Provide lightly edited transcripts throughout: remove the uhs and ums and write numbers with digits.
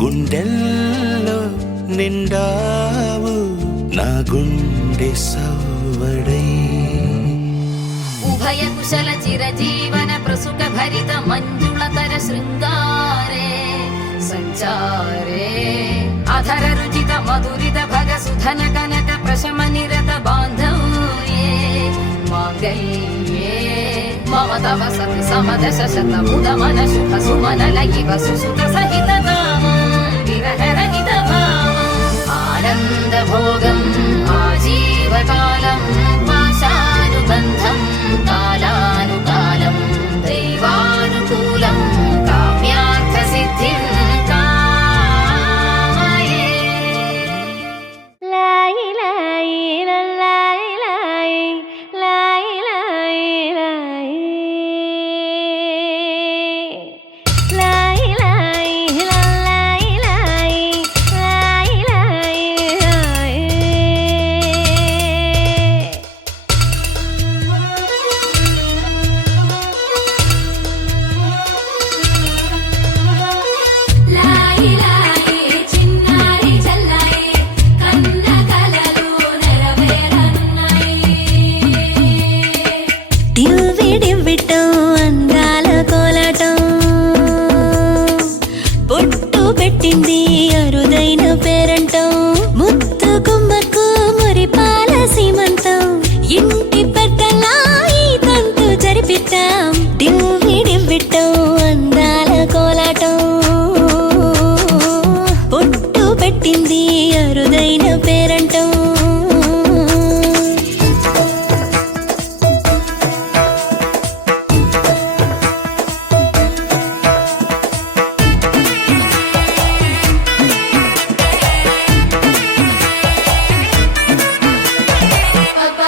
గుండెల్లో నిండావు నా గుండె సవ్వడై ఉభయ కుశల చిరజీవన ప్రసుక భరిత మంజుళతర శృంగారే సంచారే అధర రుచిత మధురిత భగ సుధన కనక ప్రశమ నిరత బాంధవ్యే మాంగళ్యే మమ తవ సతి సమదశ శత ముదమన శుభ సుమన లయివ సుసుత సహిత కామం విరహ రహిత భావం ఆనంద భోగం ఆజీవకాలం పాశానుబంధం కాలానుకాలం దైవానుకూలం కామ్యార్థ సిద్ధిం కామయే. లాయి లాయి లాయి లాయి లాయి లాయి లాయి లాయి లాయి లాయి లాయి లాయి లాయి లాయి చిన్నారి చల్లాయి కన్న కలలు నెరవేరనున్నాయి. డివ్విడివ్విటం అందాల కోలాటం బొట్టు పెట్టింది అరుదైన పేరంటం ముత్తు గుమ్మకు మురిపాల సీమంతం ఇంటి పెద్దలా ఈ తంతు జరిపిద్దాం డివ్విడివ్విటం అందాల కోలాటం బొట్టు పెట్టింది అరుదైన పేరంటం పప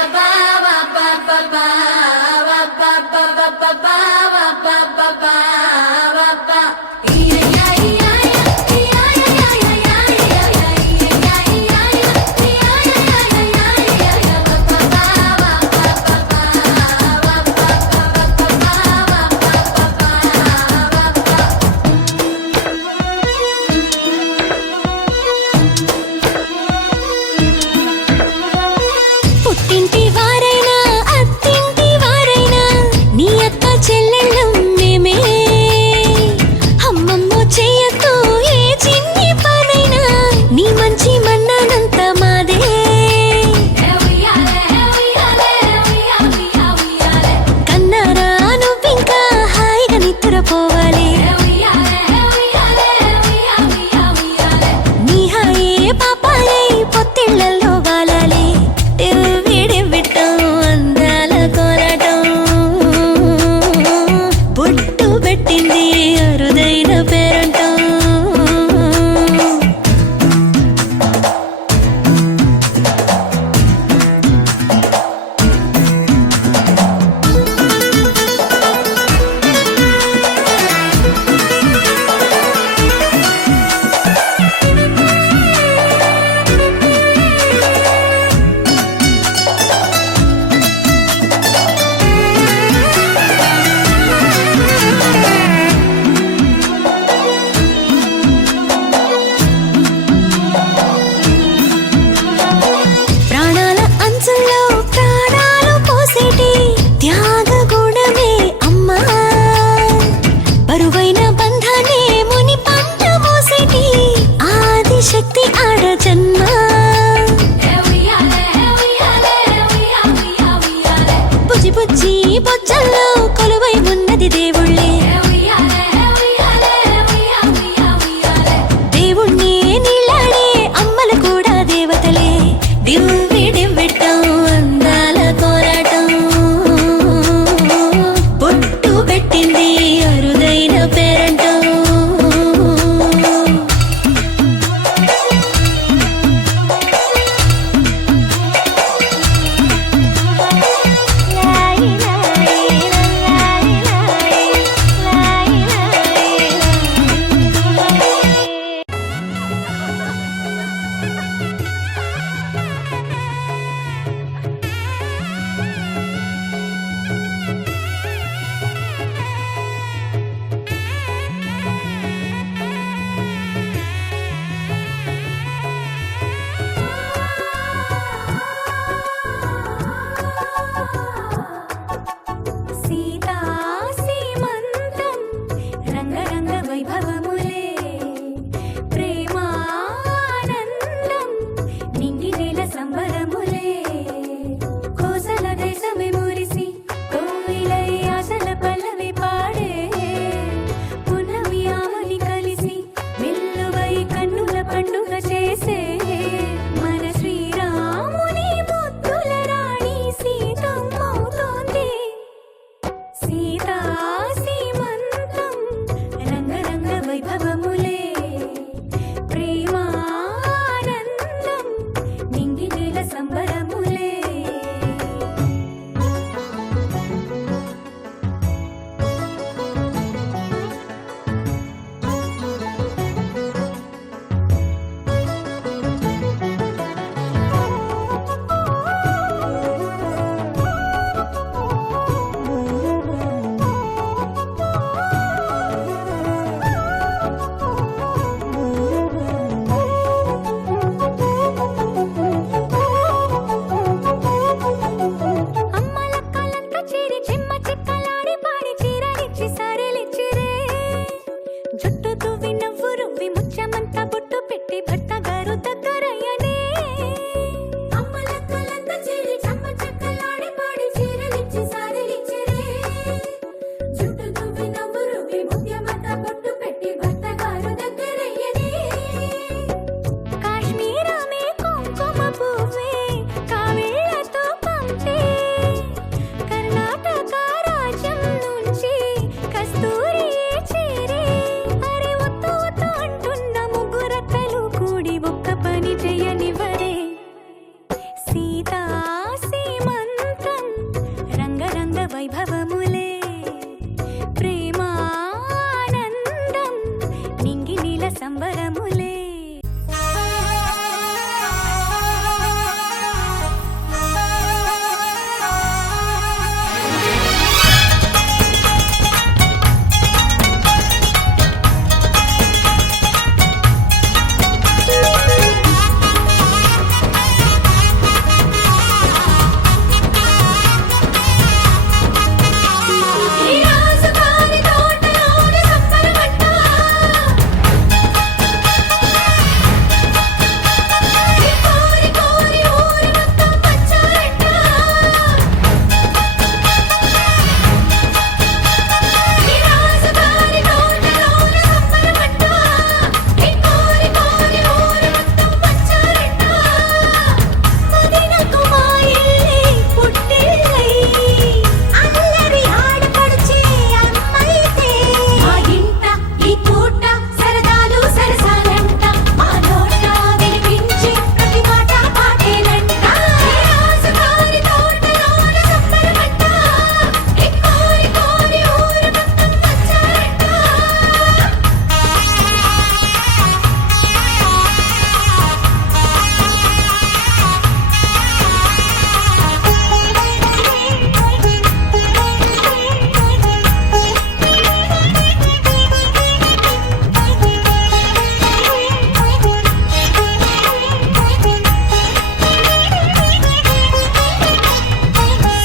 సంబరములే ఈ రాజుగారి తోటలోన సంబరమంట ఈ కోరి కోరి ఊరు మొత్తం వచ్చారంట ఈ రాజుగారి తోటలోన సంబరమంట ఈ కోరి కోరి ఊరు మొత్తం వచ్చారంట మదినకు మా ఇల్లే పుట్టిల్లై అల్లరి ఆడపడుచే అమ్మైతే మా ఇంట ఈ పూట సరదాలు సరసాలంట మా నోట వినిపించే ప్రతి మాట పాటేనంట ఈ రాజుగారి తోటలోన సంబరమంట ఈ కోరి కోరి ఊరు మొత్తం వచ్చారంట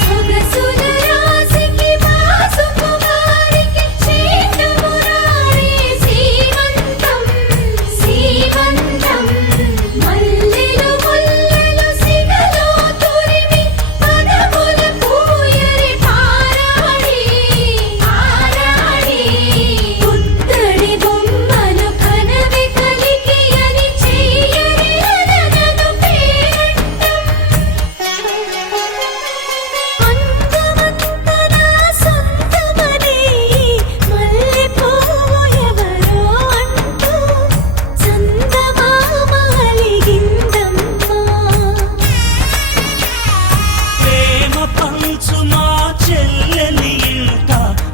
సొగసుల రాశికి మాసుకు వారికి చేతుమురారి సీమంతం సీమంతం మల్లెలు ముల్లెలు సిగలో తురిమి పదముల పూయరి పారాడి పారాడి పుత్తడి బొమ్మలు కనవి కలికి అని చెయ్యరి అననను పేరంటం అందమంతనా సొంతమని మల్లెపూవు ఎవరో అంటూ చందమామ అలిగిందమ్మా ప్రేమ పంచు మా చెల్లెలి ఇంట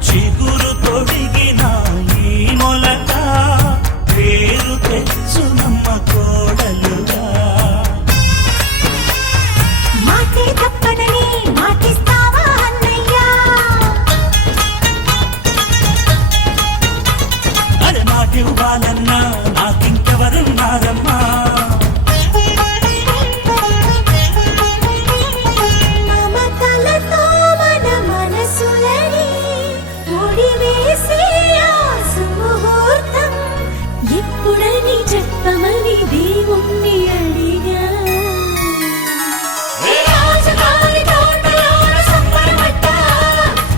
చిగురు తొడిగిన ఈ మొలక పేరు తెచ్చునమ్మ కోడలుగా మాటే తప్పదని మాటిస్తావా అన్నయ్యా అరే మాటివ్వాలన్నా నాకింకెవరున్నారమ్మా మమతలతో మన మనసులని ముడివేసే ఆ సుముహూర్తం ఎప్పుడని చెప్పమని దేవుణ్ణి అడిగా ఈ రాజుగారి తోటలోన సంబరమంట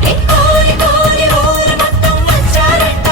ఈ కోరి కోరి ఊరు మొత్తం వచ్చారంట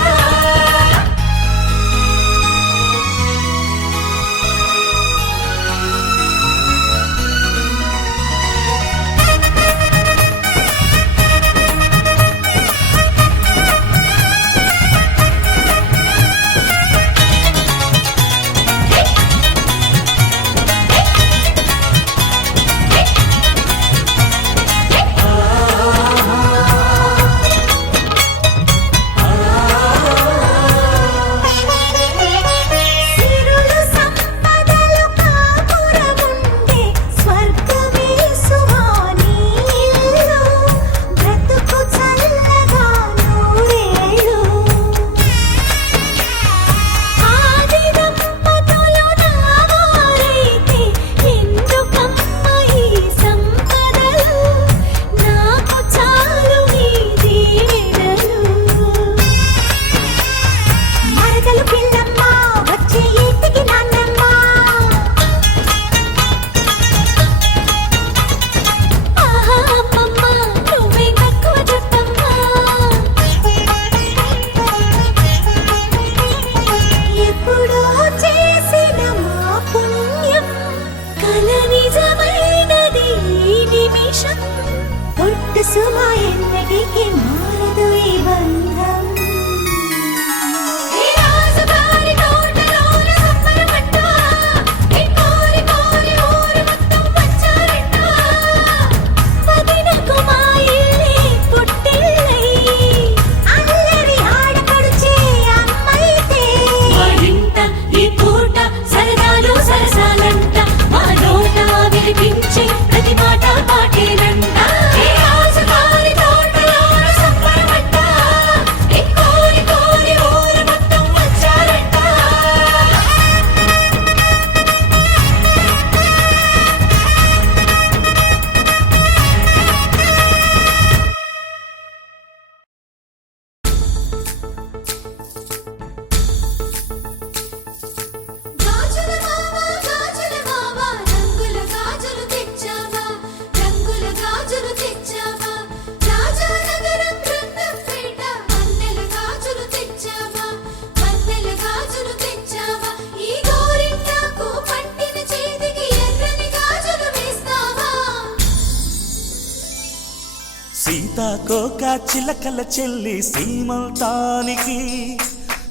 సీతాకోక చిలకల చెల్లి సీమంతానికి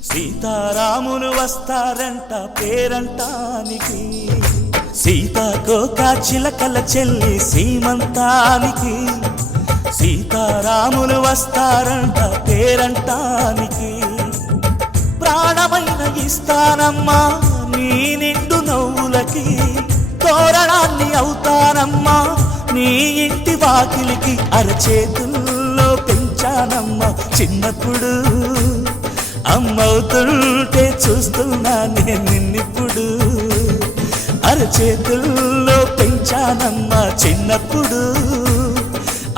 సీతారాములు వస్తారంట పేరంటానికి సీతాకోక చిలకల చెల్లి సీమంతానికి సీతారాములు వస్తారంట పేరంటానికి ప్రాణమైన ఇస్తానమ్మా నీ నిండు నవ్వులకి తోరణాన్ని అవుతానమ్మా నీ ఇంటి వాకిలికి అరచేతుల్లో పెంచానమ్మా చిన్నప్పుడు అమ్మవుతుంటే చూస్తున్నా నేను నిన్నిప్పుడు అరచేతుల్లో పెంచానమ్మా చిన్నప్పుడు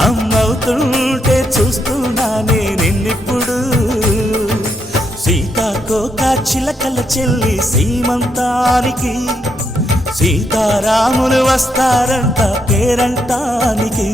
అమ్మవుతుంటే చూస్తున్నా నేను నిన్నిప్పుడు సీతాకోక చిలకల చెల్లి సీమంతానికి సీతారాములు వస్తారంట పేరంటానికి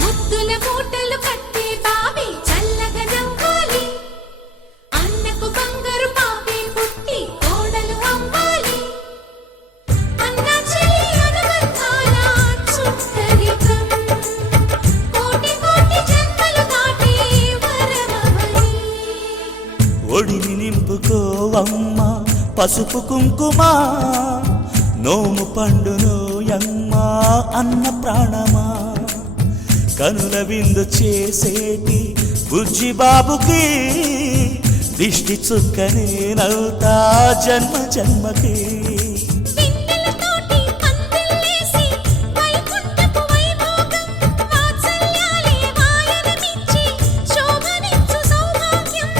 ముద్దుల మూటలు కట్టి బావి చల్లగా నవ్వాలి అన్నకు బంగారు పాపి పుట్టి కోడలు అవ్వాలి అన్న చెల్లి అనుబంధాల చుట్టరికం కోటి కోటి జన్మలు దాటి వరమవని ఒడిని నింపుకోవమ్మ పసుపు కుంకుమ నోము పండునోయమ్మ అన్న ప్రాణమా కనుల విందు చేసేటి బుజ్జి బాబుకి దిష్టి చుక్కనేనవుతా జన్మ జన్మకి పిన్నెలతోటి పందిళ్ళేసి వైకుంఠపు వైభోగం వాత్సల్యాలే వాయనమిచ్చి శోభనిచ్చు సౌభాగ్యం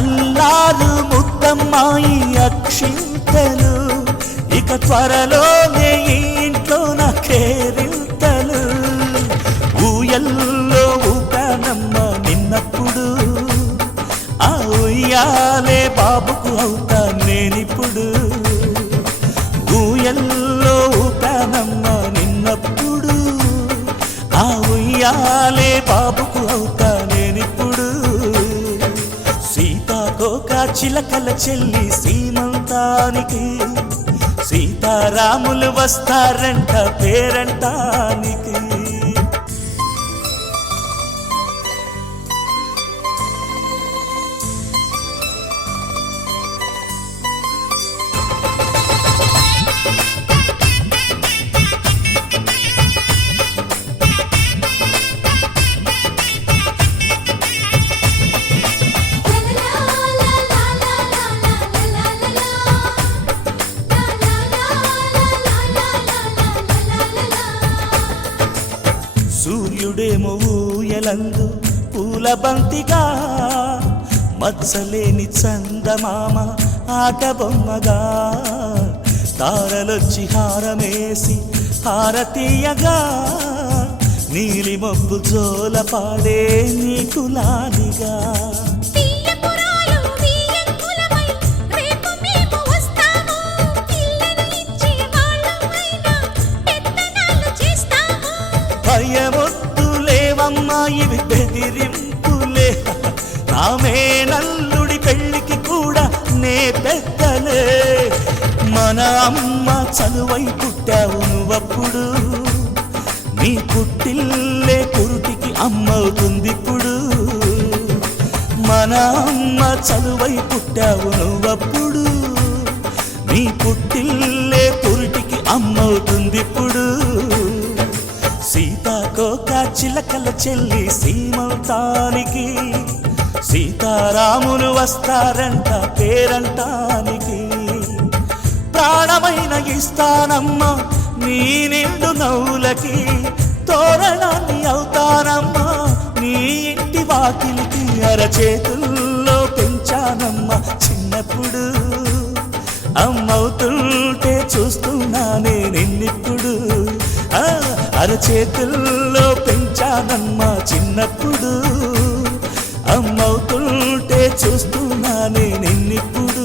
అల్లారు ముద్దమ్మాయి అక్షింతలు ఇక త్వరలోనే ఈ ఇంట్లో నా కేరింతలు ఊయల్లో ఊపానమ్మ నిన్నప్పుడు ఆ ఉయ్యాలే బాబుకు అవుతా నేనిప్పుడు ఊయల్లో ఊపానమ్మ నిన్నప్పుడు ఆ ఉయ్యాలే బాబుకు అవుతా నేనిప్పుడు సీతాకోక చిలకల చెల్లి సీమంతానికి సీతారాములు వస్తారంట పేరంటానికి సూర్యుడేమో ఊయలందు పూల బంతిగా మత్సలేని చందమామ ఆట బొమ్మగా తారలొచ్చి హారమేసి హారతీయగా నీలి మబ్బు జోల పాడే నీకులానిగా తీయపురాలు తీయంకులమై రేపు మేము వస్తాము ఇళ్ళను ఇచ్చి వాళ్ళమైనా పెత్తనాలు చేస్తాము భయమొద్దులేవమ్మా ఇవి బెదిరింపులే నామే నల్లుడి పెళ్ళికి కూడా నే పెద్దలే మన అమ్మ చనువై పుట్టావు నువ్వప్పుడు నీ పుట్టిల్లే పురుటికి అమ్మవుతుందిప్పుడు మన అమ్మ చనువై పుట్టావు నువ్వప్పుడు నీ పుట్టిల్లే పురుటికి అమ్మవుతుందిప్పుడు సీతాకోక చిలకల చెల్లి సీమంతానికి సీతారాములు వస్తారంట పేరంటానికి ప్రాణమైన ఇస్తానమ్మా నీ నిండు నవ్వులకి తోరణాన్ని అవుతానమ్మా నీ ఇంటి వాకిలికి అరచేతుల్లో పెంచానమ్మా చిన్నప్పుడు అమ్మవుతుంటే చూస్తున్నానే నిన్నిప్పుడు అరచేతుల్లో పెంచానమ్మా చిన్నప్పుడు అమ్మవుతుంటే చూస్తున్నానే నిన్నిప్పుడు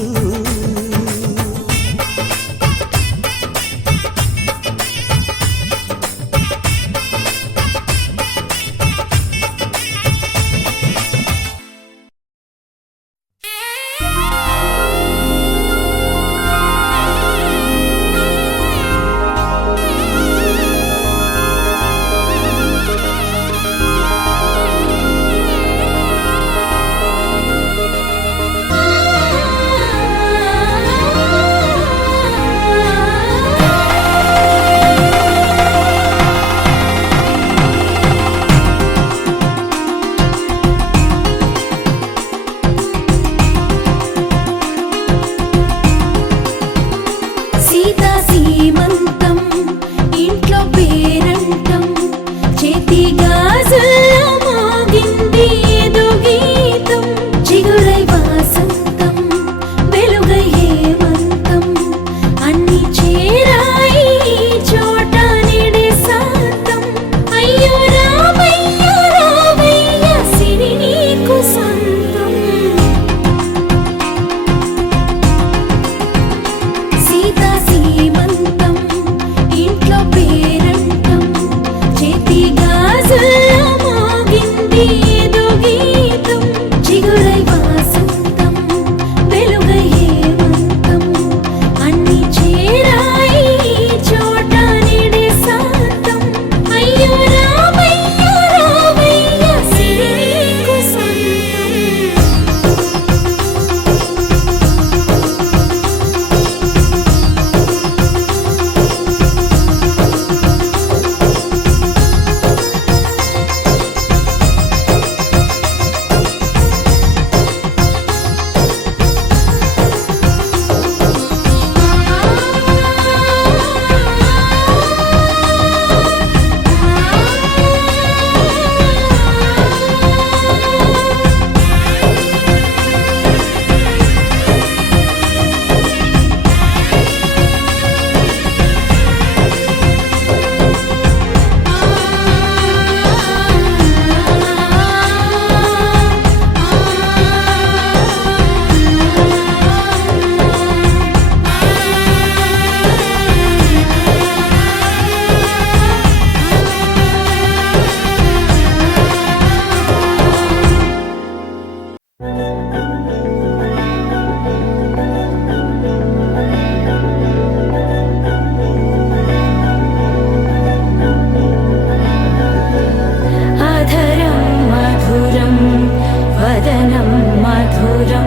वदनं मधुरं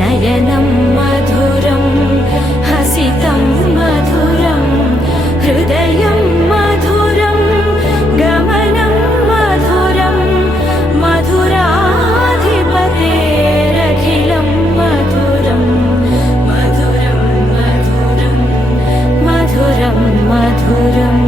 नयनं मधुरं हसितं मधुरं हृदयं मधुरं गमनं मधुरं मधुराधिपतेरखिलं मधुरं मधुरं मधुरं मधुरं मधुरम्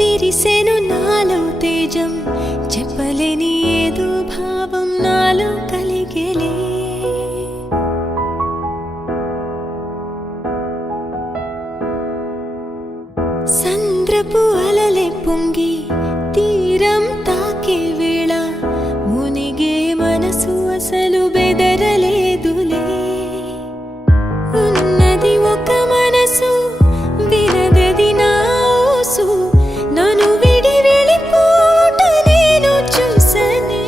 విరిసెను నాలో తేజం చెప్పలేని ఏదో భావం నాలో కలిగేలే సంద్రపు అలలే పొంగి తీరం తాకే వేళ మునిగే మనసు అసలు బెదరలేదులే ఉన్నది ఒక మనసు వినదది నా ఊసు నన్ను విడి వెళ్ళిపోట నేను చూసనే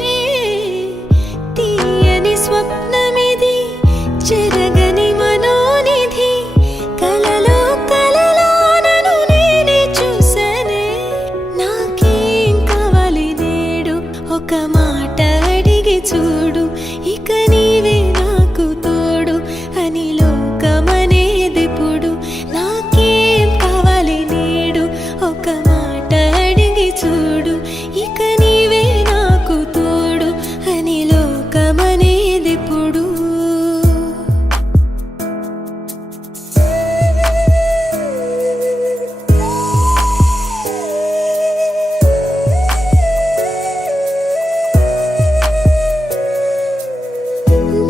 తీయని స్వప్నమిది చెరగని మనోనిధి కలలో కలలో నన్ను నేనే చూసనే నాకేం కావాలి నేడు ఒక మాట అడిగి చూడు ఇక నీవే నాకు తోడు అని లోకమనేదిప్పుడు నాకేం కావాలి నేడు ఒక మాట అడిగి చూడు ఇక నీవే నాకు తోడు అని లోకమనేదిప్పుడు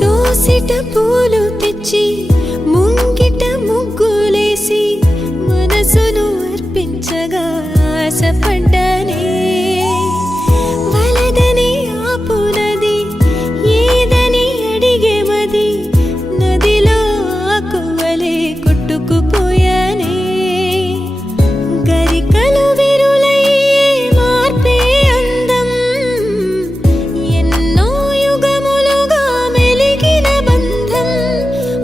దోసిట పూలు తెచ్చి ముంగిట ముగ్గులేసి మనసును అర్పించగా ఆశపడ్డానే వలదని ఆపునది ఏదని అడిగే మది నదిలో ఆకువలే కొట్టుకుపోయానే గరికలు విరులయ్యే మార్పే అందం ఎన్నో యుగములుగా మెలిగిన బంధం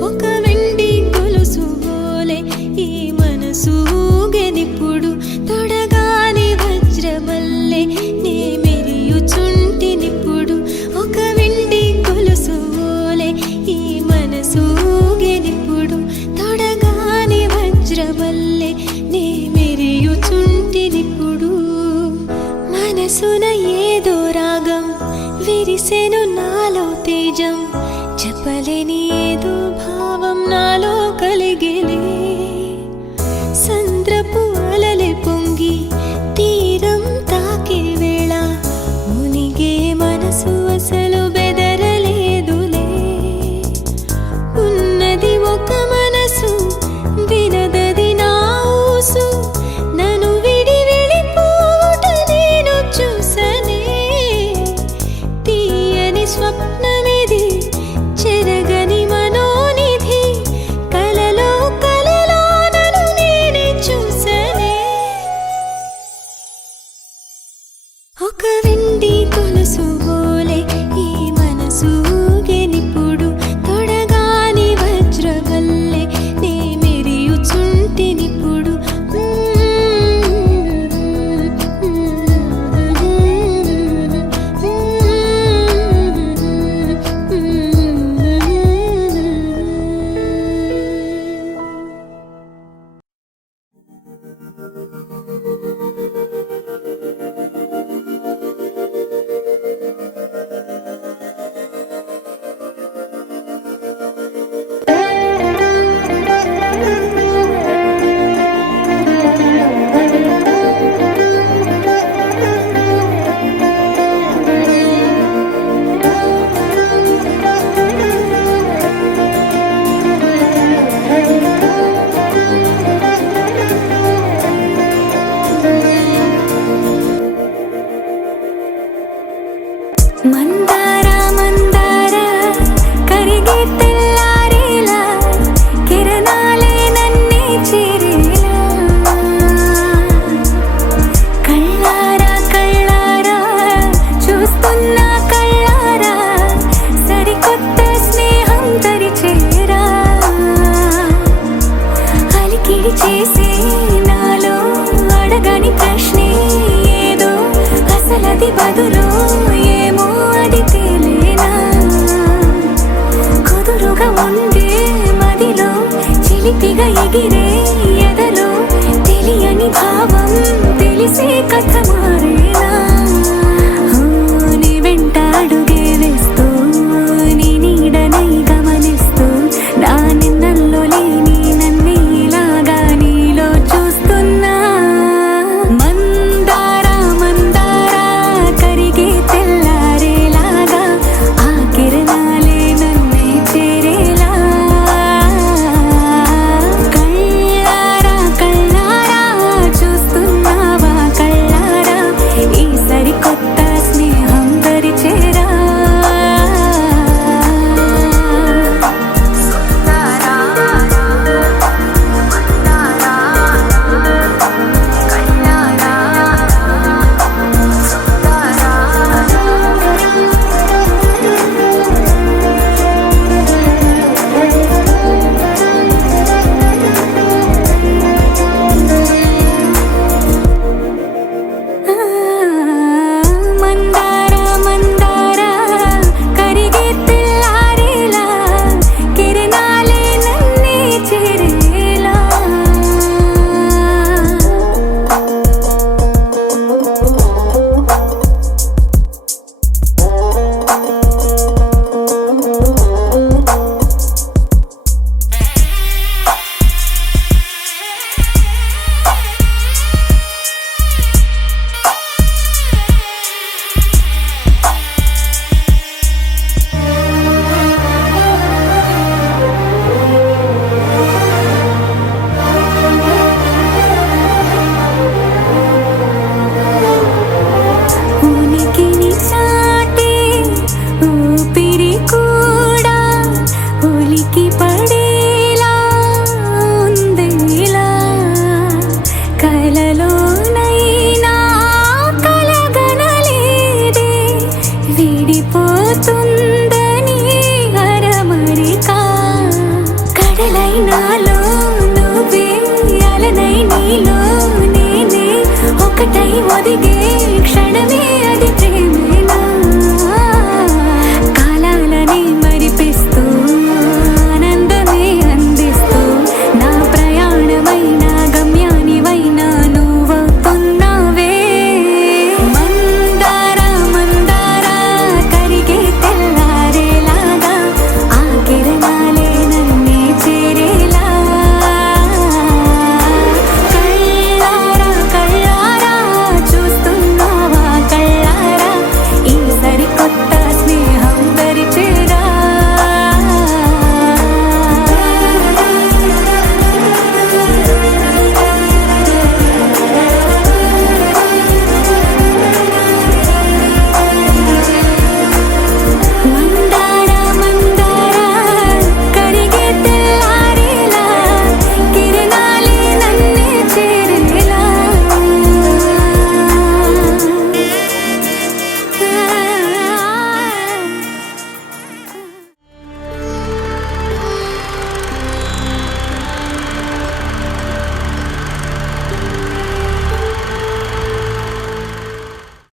ఒక వెండి గొలుసు బోలే ఈ మనసు ఊగెనిప్పుడు తొడగాని వజ్రమల్లె నే మెరియుచుంటినిప్పుడు ఒక వెండి గొలుసు బోలే ఈ మనసు ఊగెనిప్పుడు తొడగాని వజ్రమల్లె నే మెరియుచుంటినిప్పుడు మనసున ఏదో రాగం విరిసెను నాలో తేజం చెప్పలేని ఏదో భావం నాలో కలిగేలే సంద్రపు అలలే పొంగి తీరం తాకే వేళ మునిగే మనసు అసలు బెదరలేదులే ఉన్నది ఒక మనసు వినదది నా ఊసు నన్ను విడి వెళ్ళిపోట నేను చూసనే తీయని స్వప్నమిది చెరగని మనోనిధి కలలో కలలో నన్ను నేనే చూసనే ఒదిగే క్షణమే